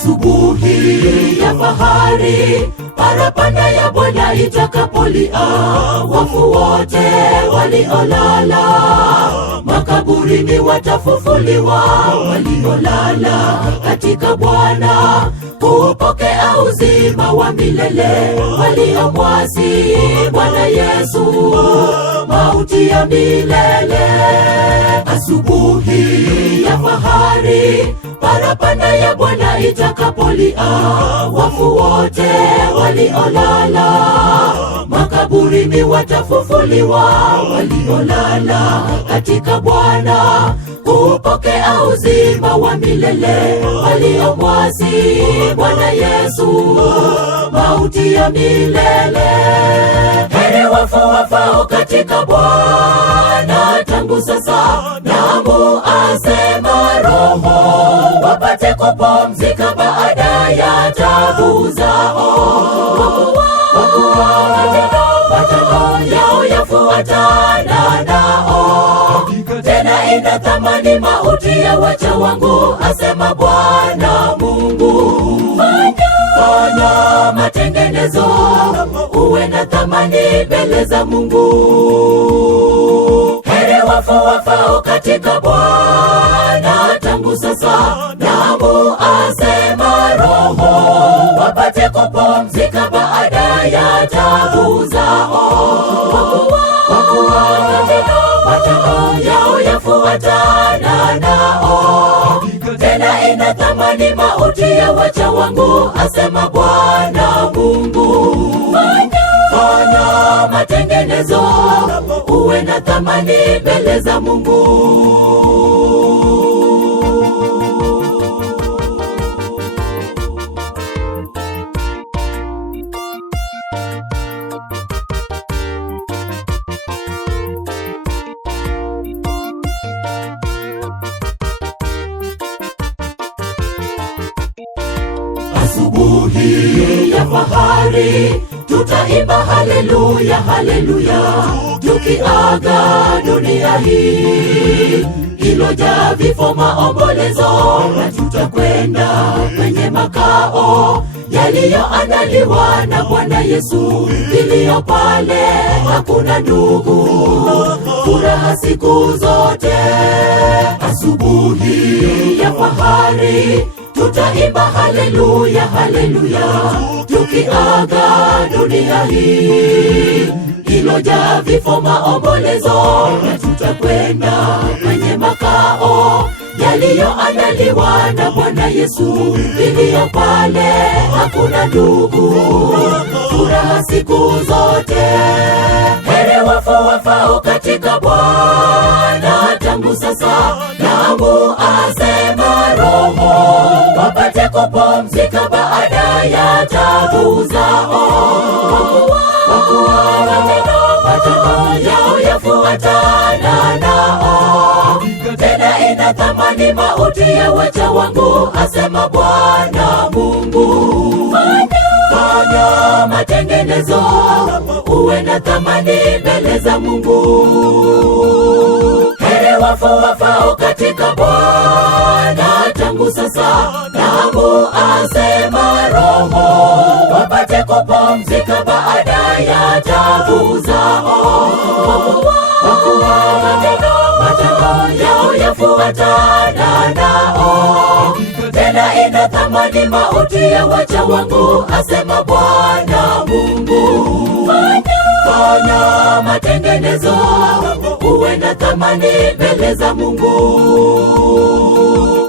Asubuhi ya fahari, parapanda ya Bwana itakapolia, wafu wote waliolala makaburini watafufuliwa, waliolala katika Bwana kupokea uzima wa milele, waliomwasi Bwana Yesu mauti ya milele. Asubuhi ya fahari, parapanda ya Bwana itakapolia, wafu wote waliolala makaburini watafufuliwa, waliolala katika Bwana kupokea uzima wa milele, waliomwasi Bwana Yesu mauti ya milele. Heri wafu wafao katika Bwana tangu sasa, namu asema Roho, wapate kupumzika baada ya taabu zao, kwa kuwa matendo yao yafuatana nao. Tena ina thamani mauti ya wacha wangu, asema Bwana Mungu. Fanya matengenezo, uwe na thamani mbele za Mungu. Heri wafu wafao katika Bwana tangu sasa, namu asema Roho, wapate kupumzika baada ya taabu zao, kwa kuwa matendo yao yafuatana nao. Tena ina thamani mauti ya wacha wangu, asema Bwana Mungu. Fanya matengenezo, uwe na thamani mbele za Mungu. Asubuhi ya fahari, tutaimba haleluya haleluya, tukiaga dunia hii ilojaa vifo, maombolezo, na tutakwenda kwenye makao yaliyoandaliwa na Bwana Yesu. Iliyo pale hakuna ndugu, furaha siku zote. Asubuhi ya fahari, tutaimba haleluya haleluya, tukiaga dunia hii ilojaa vifo, maombolezo, na tutakwenda kwenye makao yaliyoandaliwa na Bwana Yesu. Iliyo pale hakuna ndugu, furaha siku zote. Heri wafu wafao katika Bwana tangu sasa, namu asema Roho, wapate kupumzika baada ya taabu zao, kwa kuwa matendo yao yafuatana nao. Tena ina thamani mauti ya wacha wangu, asema Bwana Mungu. Fanya matengenezo, uwe na thamani mbele za Mungu. Heri wafu wafao katika Bwana tangu sasa, namu asema Roho, wapate kupumzika baada ya taabu zao, kwa kuwa matendo yao yafuatana nao. Tena ina thamani mauti ya wacha wangu, asema Bwana Mungu. Fanya matengenezo, uwe na thamani mbele za Mungu.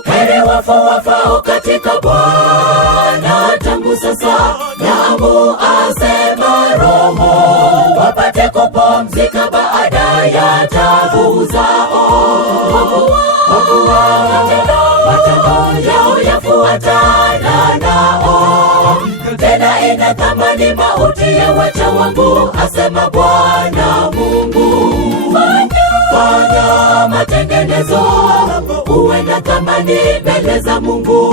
Heri wafu wafao katika Bwana tangu sasa, namu asema Roho, wapate kupumzika baada ya taabu zao, kwa kuwa matendo yao yafuatana nao. Tena ina thamani mauti ya wacha wangu, asema Bwana Mungu. Fanya matengenezo, uwe na thamani mbele za Mungu.